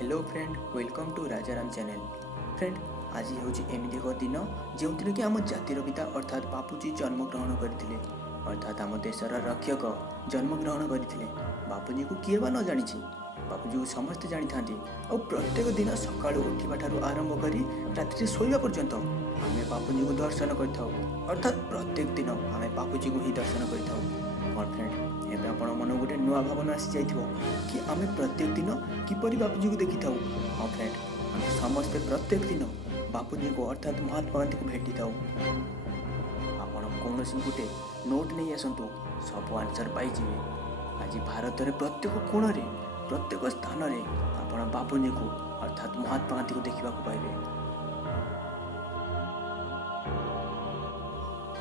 Hello friend, welcome to Rajaram channel. Friend, आज हूँ एमती एक दिन जो दिन कि आम जातिर पिता अर्थात बापूजी जन्मग्रहण करते अर्थात आम देशर रक्षक जन्मग्रहण करते। बापूजी को किए बा न जानी, बापूजी को समस्ते जानी था। और प्रत्येक दिन सका उठा आरंभ कर रात्रि शोवा पर्यंत आम बापूजी को दर्शन कर प्रत्येक दिन आम बापूजी को ही दर्शन कर फ्रेंड एवं आप मन गोटे नुआ भावना आसी जाइए कि आम प्रत्येक दिन किपरि बापूजी को देखी था। हाँ फ्रेंड, आम समस्ते प्रत्येक दिन बापूजी को अर्थात महात्मा गांधी को भेटी था। आप कौन गोटे नोट नहीं आसतु, सब आंसर पाइजे। आज भारत में प्रत्येक कोण में प्रत्येक स्थान में आप बापूजी को अर्थात महात्मा गांधी को देखा पाइबे।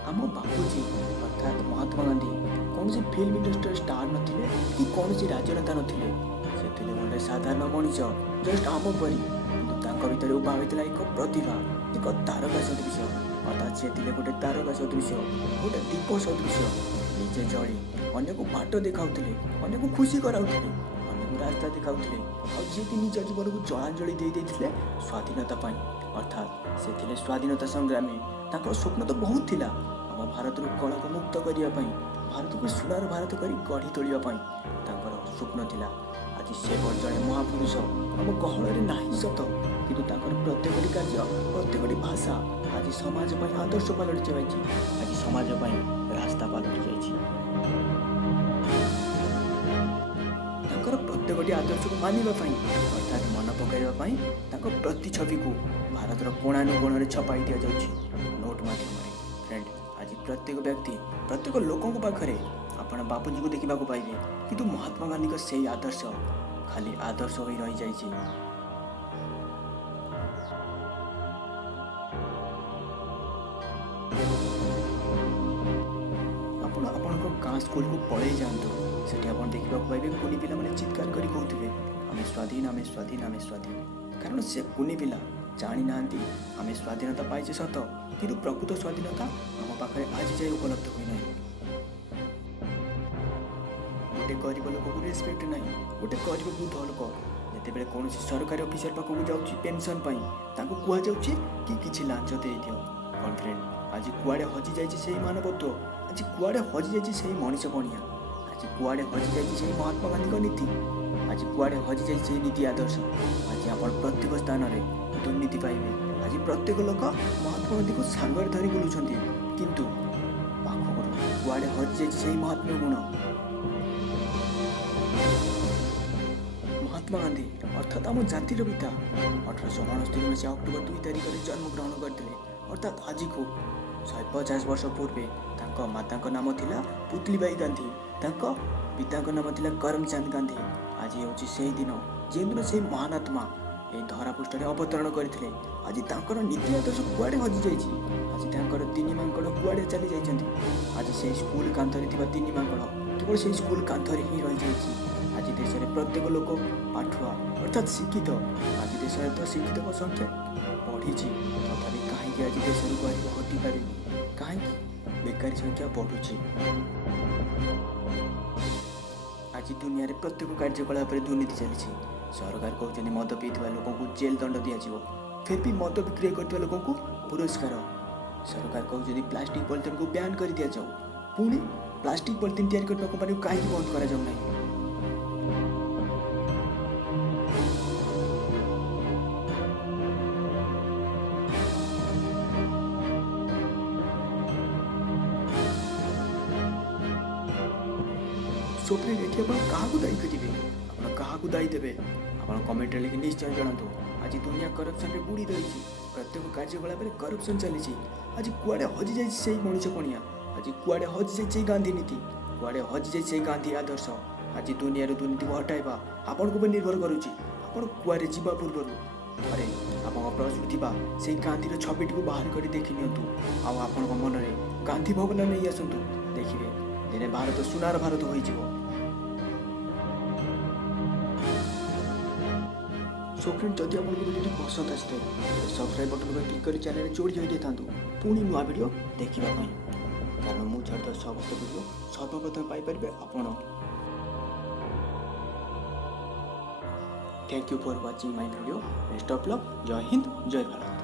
आम बापूजी अर्थात महात्मा गांधी कौन सी फिल्म इंडस्ट्री स्टार नथिले कि कौन सी राजनेता नथिले, से गोटे साधारण मनीष जस्ट आम परी, किंतु भितर उभा होता एक प्रतिभा, एक तारका सदृश। अर्थात से गोटे तारका सदृश, गोटे दीप सदृश, निजे जली अन्य को बाट देखाऊले, अन्य को खुशी कराऊले, अन्य को रास्ता देखाऊले, जी निज जीवन को जलांजलि देते स्वाधीनता अर्थात से स्वाधीनता संग्रामी। स्वप्न तो बहुत थिला आम भारत कलक मुक्त करने, भारत को सुनार भारत कर गढ़ी तोड़ापी स्वप्न थिला। आज से जड़े महापुरुष आम गहल ना सत, किंतु प्रत्येक कार्य प्रत्येक भाषा आज समाज आदर्श पलटि जाए, आज समाज रास्ता पलटि जाए। प्रत्येक आदर्श को मानवा अर्थात मन पकड़ापी प्रतिछवि को भारत कोणानुकोण में छपाई दि जाऊँगी नोट माध्यम। फ्रेंड, आज प्रत्येक व्यक्ति प्रत्येक लोकों पाखे आप बापूजी को देखा पाइबे, किंतु महात्मा गांधी का से आदर्श खाली आदर्श हो रही जाइए। गाँ स्कूल को पलि जातु, से देखा पाइबे कुनी पिला मैंने चित्कार कर कहते आम स्वाधीन आम स्वाधीन आम स्वाधीन। कारण से कुनी पिला जानी ना आम स्वाधीनता पाइचे सत, किंतु प्रकृत स्वाधीनता आम पाखे आज जाए उपलब्ध हुई ना। गोटे गरीब लोक को रेस्पेक्ट ना, गोटे गरीब बुद्ध लोक जिते कौन सरकारी ऑफिसर पाखक जाऊँगी पेंशन कहुच कि लांच दे दियो। कौन फ्रेंड, आज कुआड़े हजि जाइए से मानवत्व, आज कुआड़े हजि जाइए से मनीष पणिया, आज कुआड़े हजि जाइए से महात्मा गांधी का नीति, आज कुआड़े हजि जाइए से नीति आदर्श। आज आप प्रत्येक स्थान में दुर्नीति पाइबे। आज प्रत्येक लोक महात्मा गांधी को सांगर धरी बुलूं, किंतु पाखक कुआड़े हजि जाइए से महात्मा गुण। महात्मा गांधी अर्थात आम जातिर पिता 1869 मसीहा अक्टोबर 2 तारिख में जन्मग्रहण करते। अर्थात आज को 150 वर्ष पूर्वे माता नाम थिला पुतलीबाई गांधी, पिता नाम थिला करमचंद गांधी। आज हूँ से दिन जे दिन से महान आत्मा ये धरापृष्ठ अवतरण करते। आज तांकर नीति आदर्श कुआड़े हजि जाइए, आज तीन मांकड़ कुआड़े चली जाइए। आज से स्कूल कांथरे तीन मांकड़ केवल से स्कूल कांथरे ही रही जाइए। आज देश में प्रत्येक लोक पाठुआ अर्थात शिक्षित, आज देश में तो शिक्षित संख्या बढ़ी, तथापि कहीं आज देश गरीब हटि पारे, कहीं बेकारी संख्या बढ़ुची। आज दुनिया रे प्रत्येक कार्यकलाप दुर्नीति चली। सरकार कहते मद पीता लोगों को जेल दंड दिज्व, फिर भी मद विक्रय करता लोगों को पुरस्कार। सरकार कहते प्लास्टिक पॉलिथिन को बैन कर दि जाऊ, पुणी प्लास्टिक पॉलिथिन तैयारी करने कंपनी को कहीं बंद करा जाऊ नहीं। सो फ्रेंड, ये क्या दायी करेंगे, आप दायी देवे आप कमेंट लिखि निश्चय जनातु। आज दुनिया करप्शन रे बुड़ी रही, प्रत्येक कार्यकलाप करप्शन चली। आज कुआड़े हजि जाइए से मनीष पणिया, आज कुआड़े हजि जाइए गांधी नीति, कुआड़े हजि जाइए गांधी आदर्श। आज दुनिया दुर्नीति को हटाइबा आपन को निर्भर करुच्ची। आप कुआड़े जीवा पूर्व थे आप प्रस्तुत से गांधी छवि को बाहर कर देखी नियंतु, आप मन में गांधी भावना नहीं आसतु, देखिए दिने भारत सुनार भारत हो। सो फ्रेंड, जदि आपको वीडियो पसंद आसते सब्सक्राइब बटन पर क्लिक कर चैनल जोड़ी होई था पुणी नुआ वीडियो देखा, कारण मुझे छाड़ समस्त वीडियो सर्वप्रथम पाइपर आपण। Thank you for watching my video. Best of luck. जय हिंद, जय भारत।